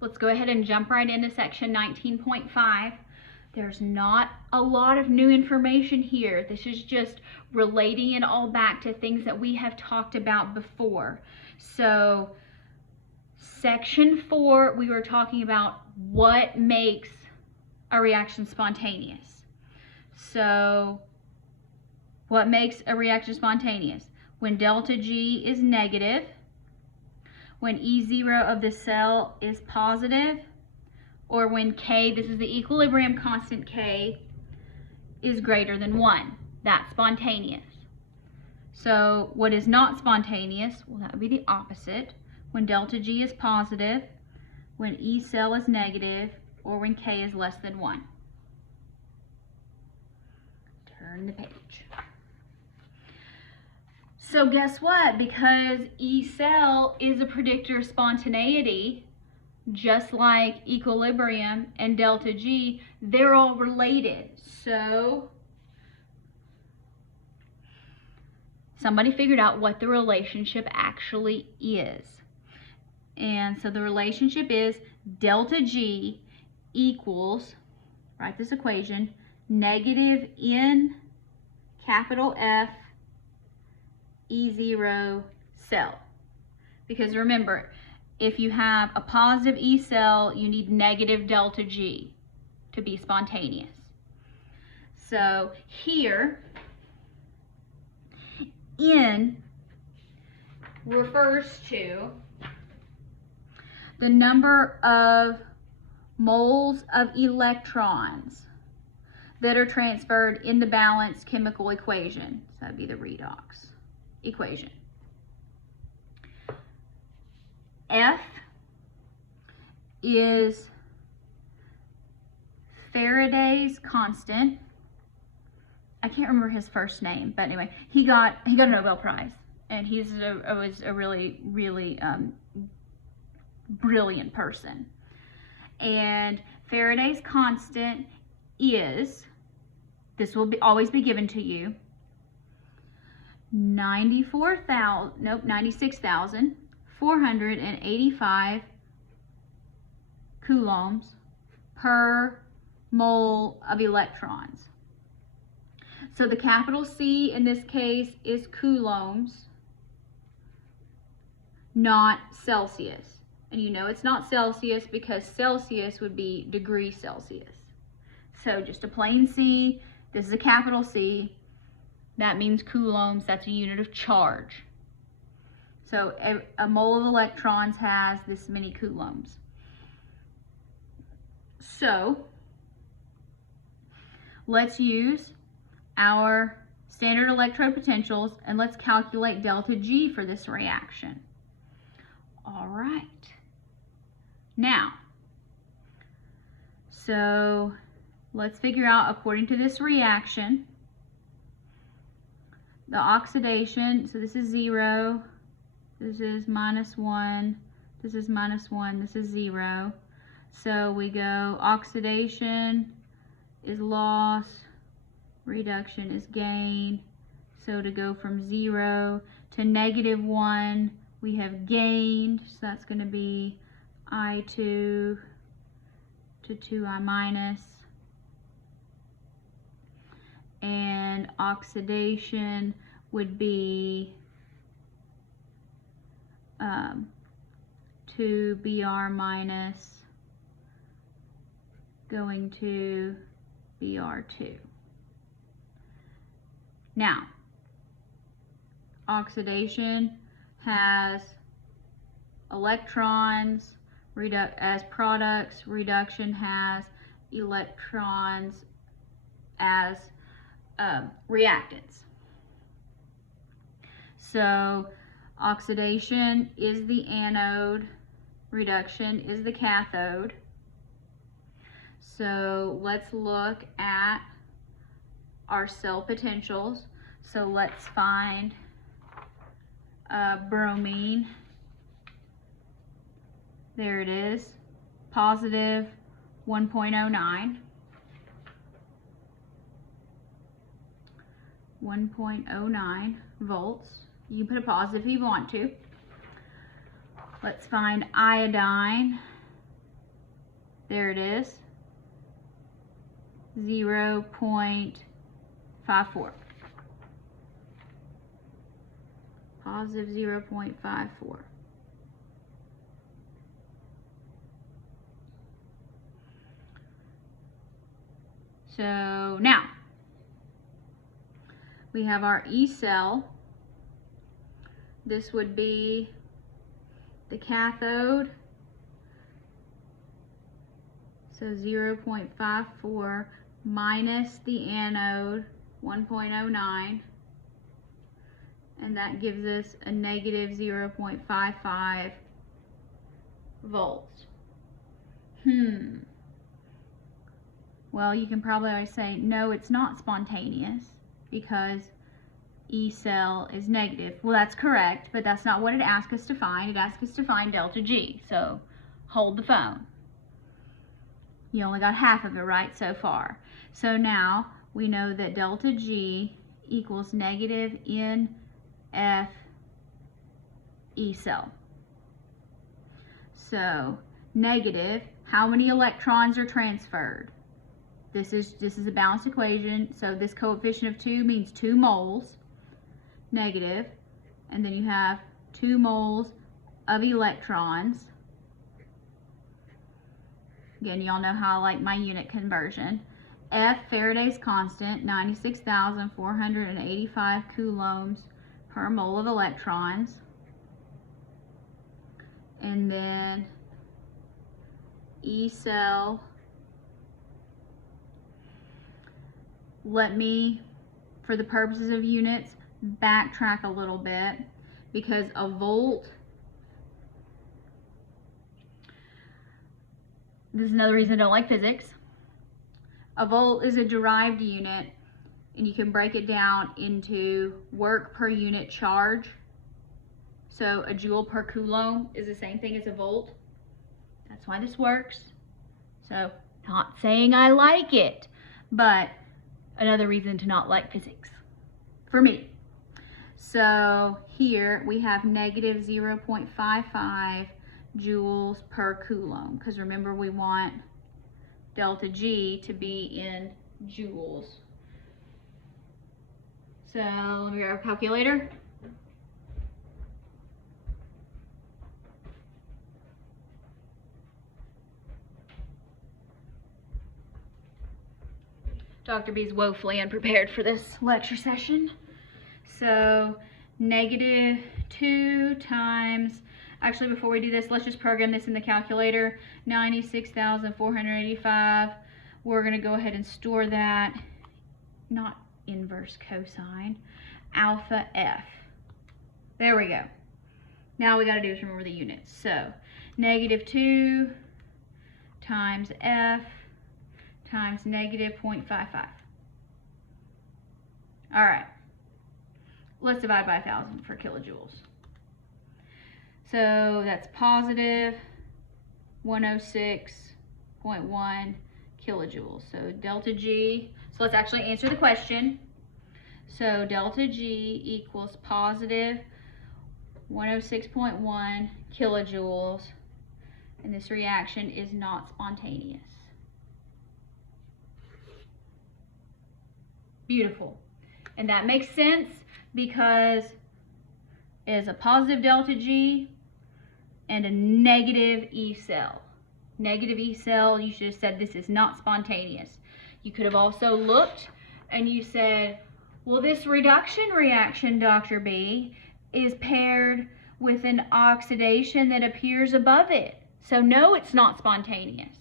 Let's go ahead and jump right into section 19.5. There's not a lot of new information here. This is just relating it all back to things that we have talked about before. So section 4, we were talking about what makes a reaction spontaneous. So what makes a reaction spontaneous? When delta G is negative, when E0 of the cell is positive, or when K, this is the equilibrium constant K, is greater than 1. That's spontaneous. So what is not spontaneous? Well, that would be the opposite. When delta G is positive, when E cell is negative, or when K is less than 1. Turn the page. So guess what? Because E cell is a predictor of spontaneity, just like equilibrium and delta G, they're all related. So somebody figured out what the relationship actually is. And so the relationship is delta G equals, write this equation, negative N capital F E0 cell. Because remember, if you have a positive E cell, you need negative delta G to be spontaneous. So here, N refers to the number of moles of electrons that are transferred in the balanced chemical equation. So that would be the redox equation. F is Faraday's constant. I can't remember his first name, but anyway, he got a Nobel Prize, and he was a really brilliant person. And Faraday's constant is, this will always be given to you, 96,485 coulombs per mole of electrons. So the capital C in this case is coulombs, not Celsius. And you know it's not Celsius because Celsius would be degrees Celsius. So just a plain C, this is a capital C. That means coulombs, that's a unit of charge. So a mole of electrons has this many coulombs. So let's use our standard electrode potentials and let's calculate delta G for this reaction. All right. Now, so let's figure out, according to this reaction, the oxidation, so this is 0, this is -1, this is -1, this is 0. So we go oxidation is loss, reduction is gain. So to go from 0 to -1, we have gained, so that's going to be I2 to 2I minus. And oxidation would be 2Br minus going to Br2. Now, oxidation has electrons as products, reduction has electrons as reactants. So oxidation is the anode, reduction is the cathode. So let's look at our cell potentials. So let's find bromine. There it is, positive 1.09. 1.09 volts. You can put a positive if you want to. Let's find iodine. There it is, 0.54. Positive 0.54. So now we have our Ecell. This would be the cathode. So 0.54 minus the anode, 1.09. And that gives us a negative 0.55 volts. Well, you can probably always say, no, it's not spontaneous because Ecell is negative. Well, that's correct, but that's not what it asked us to find. It asked us to find delta G, so hold the phone. You only got half of it right so far. So now we know that delta G equals negative NF Ecell. So negative, how many electrons are transferred? This is a balanced equation, so this coefficient of 2 means 2 moles, negative, and then you have 2 moles of electrons. Again, y'all know how I like my unit conversion. F, Faraday's constant, 96,485 coulombs per mole of electrons. And then Ecell, let me, for the purposes of units, backtrack a little bit, because a volt, this is another reason I don't like physics. A volt is a derived unit, and you can break it down into work per unit charge. So a joule per coulomb is the same thing as a volt. That's why this works. So, not saying I like it, but another reason to not like physics for me. So here we have negative 0.55 joules per coulomb, because remember we want delta G to be in joules. So let me grab our calculator. Dr. B is woefully unprepared for this lecture session. So negative 2 times, actually before we do this, let's just program this in the calculator. 96,485. We're going to go ahead and store that, not inverse cosine, alpha F. There we go. Now all we got to do is remember the units. So negative 2 times F times negative 0.55. All right, let's divide by 1,000 for kilojoules. So that's positive 106.1 kilojoules. So delta G, so let's actually answer the question. So delta G equals positive 106.1 kilojoules, and this reaction is not spontaneous. Beautiful. And that makes sense because it is a positive delta G and a negative Ecell. Negative Ecell, you should have said this is not spontaneous. You could have also looked and you said, well, this reduction reaction, Dr. B, is paired with an oxidation that appears above it. So no, it's not spontaneous.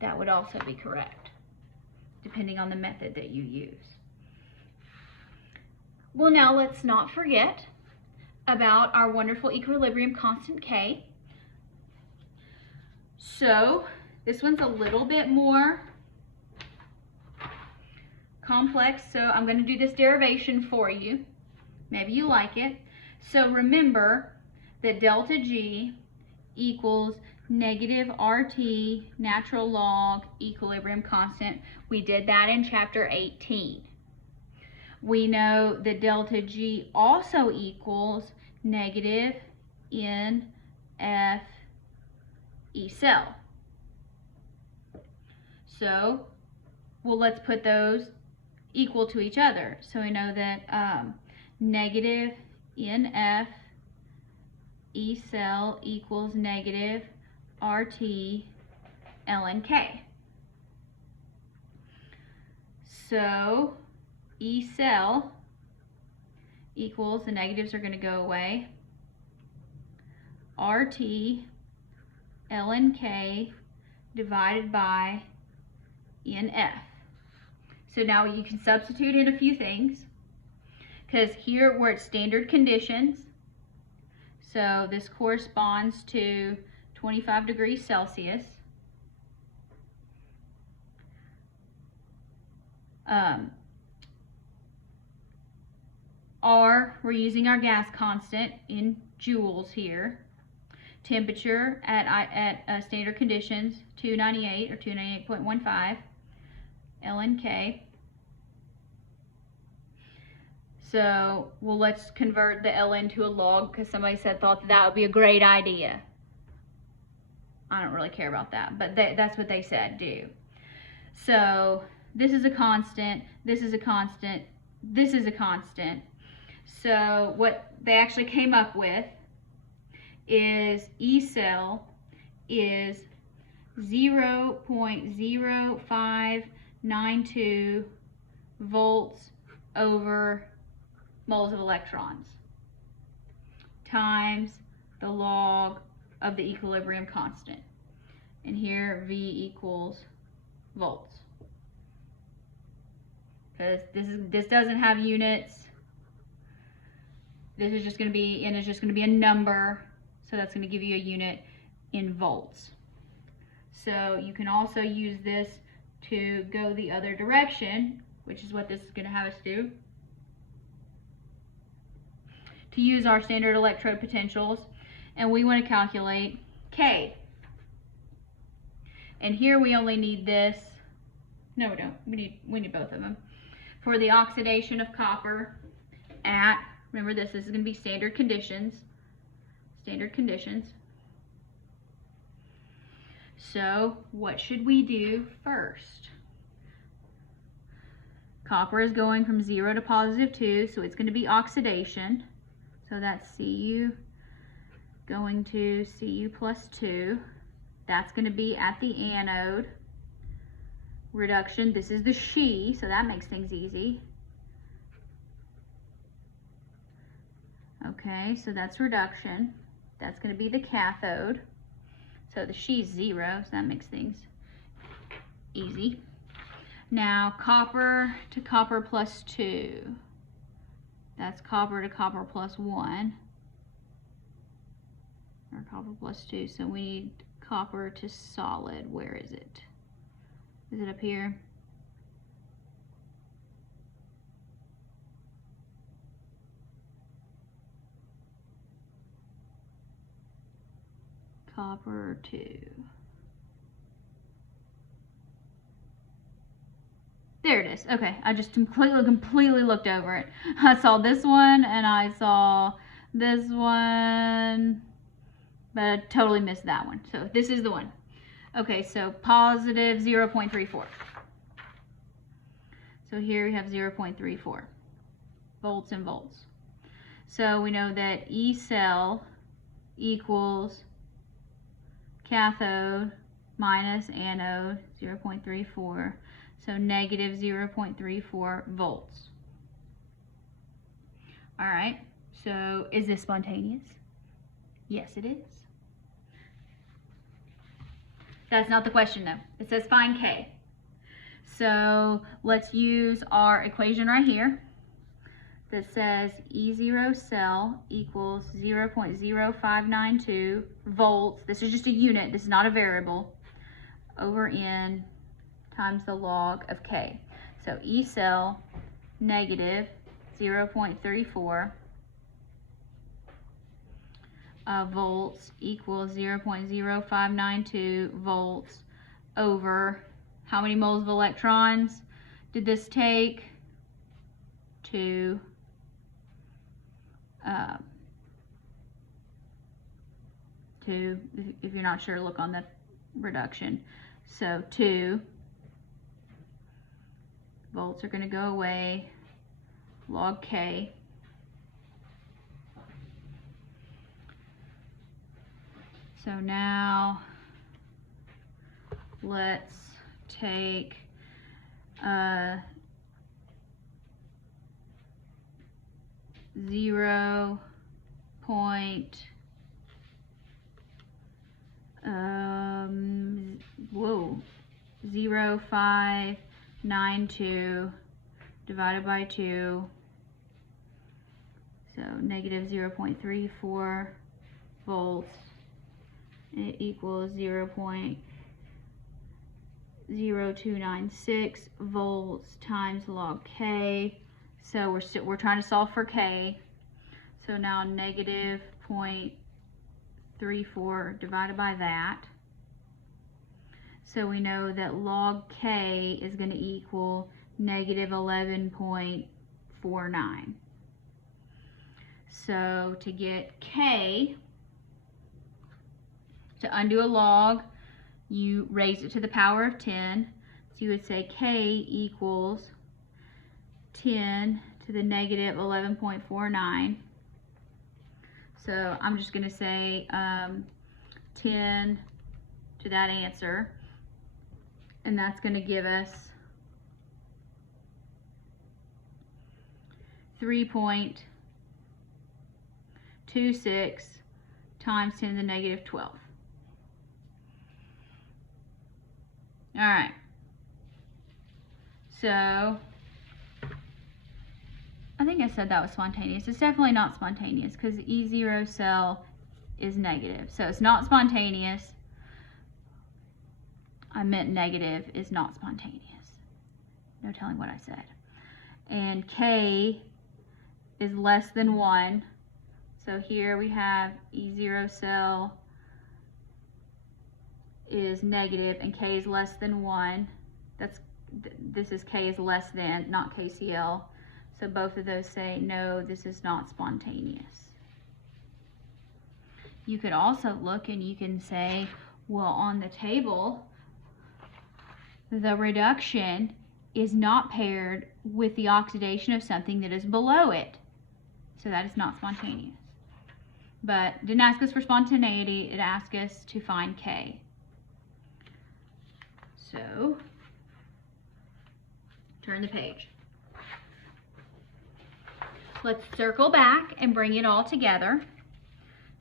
That would also be correct, depending on the method that you use. Well, now let's not forget about our wonderful equilibrium constant K. So this one's a little bit more complex, so I'm going to do this derivation for you. Maybe you like it. So remember that delta G equals negative RT natural log equilibrium constant. We did that in chapter 18. We know that delta G also equals negative NF Ecell. So, well, let's put those equal to each other. So we know that negative NF Ecell equals negative RT ln K. So Ecell equals, the negatives are going to go away, RT ln K divided by NF. So now you can substitute in a few things, because here we're at standard conditions. So this corresponds to 25 degrees Celsius. R, we're using our gas constant in joules here. Temperature at standard conditions, 298 or 298.15 ln K. So, well, let's convert the ln to a log, because somebody thought that would be a great idea. I don't really care about that, but that's what they said do. So this is a constant, this is a constant, this is a constant. So what they actually came up with is Ecell is 0.0592 volts over moles of electrons times the log of the equilibrium constant. And here V equals volts. Because this doesn't have units. This is just going to be, N is just going to be a number. So that's going to give you a unit in volts. So you can also use this to go the other direction, which is what this is going to have us do. To use our standard electrode potentials, and we want to calculate K. And here we only need this. No, we don't. We need both of them. For the oxidation of copper at, remember this is going to be standard conditions. Standard conditions. So what should we do first? Copper is going from 0 to +2, so it's going to be oxidation. So that's Cu going to Cu plus 2. That's going to be at the anode. Reduction, this is the She, so that makes things easy. Okay, so that's reduction. That's going to be the cathode. So the She's 0, so that makes things easy. Now, copper to copper plus 2. That's copper to copper plus 1. Or copper plus 2. So we need copper to solid. Where is it? Is it up here? Copper 2. There it is. Okay, I just completely looked over it. I saw this one and I saw this one, but I totally missed that one. So this is the one. Okay, so positive 0.34. So here we have 0.34 volts and volts. So we know that Ecell equals cathode minus anode, 0.34. So negative 0.34 volts. All right, so is this spontaneous? Yes, it is. That's not the question though. It says find K. So let's use our equation right here that says E0Cell equals 0.0592 volts. This is just a unit. This is not a variable. Over N times the log of K. So Ecell negative 0.34 volts equals 0.0592 volts over how many moles of electrons did this take? 2. If you're not sure, look on the reduction. So 2 Volts are going to go away. Log K. So now let's take 0.0592 divided by 2, so negative 0.34 volts. It equals 0.0296 volts times log K. So we're trying to solve for K. So now negative 0.34 divided by that. So we know that log K is going to equal negative 11.49. So to get K, to undo a log, you raise it to the power of 10. So you would say K equals 10 to the negative 11.49. So I'm just going to say 10 to that answer. And that's going to give us 3.26 times 10 to the negative 12. All right. So I think I said that was spontaneous. It's definitely not spontaneous because E0 cell is negative. So it's not spontaneous. I meant negative is not spontaneous. No telling what I said. And K is less than 1. So here we have E0 cell is negative and K is less than 1. This is K is less than, not KCl. So both of those say no, this is not spontaneous. You could also look and you can say, well, on the table, the reduction is not paired with the oxidation of something that is below it. So that is not spontaneous. But it didn't ask us for spontaneity, it asked us to find K. So, turn the page. Let's circle back and bring it all together.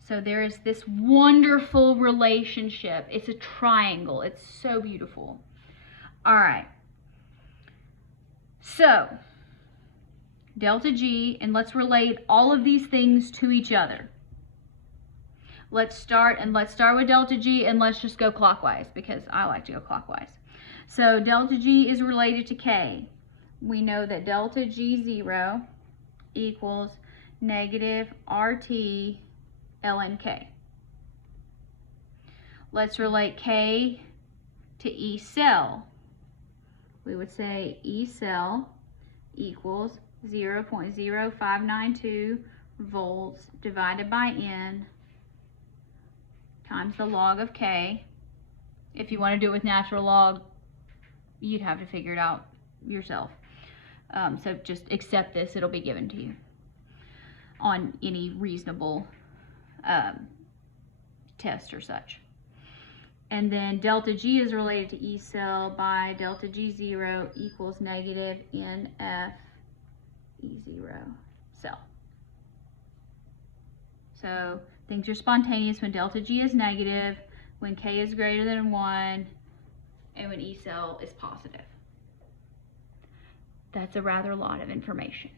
So there is this wonderful relationship. It's a triangle. It's so beautiful. All right. So, delta G, and let's relate all of these things to each other. Let's start with delta G, and let's just go clockwise because I like to go clockwise. So delta G is related to K. We know that delta G0 equals negative RT ln K. Let's relate K to E cell. We would say E cell equals 0.0592 volts divided by N times the log of K. If you want to do it with natural log, you'd have to figure it out yourself. So just accept this, it'll be given to you on any reasonable test or such. And then delta G is related to E cell by delta G0 equals negative NF E0 cell. So things are spontaneous when delta G is negative, when K is greater than 1, and when E cell is positive. That's a rather lot of information.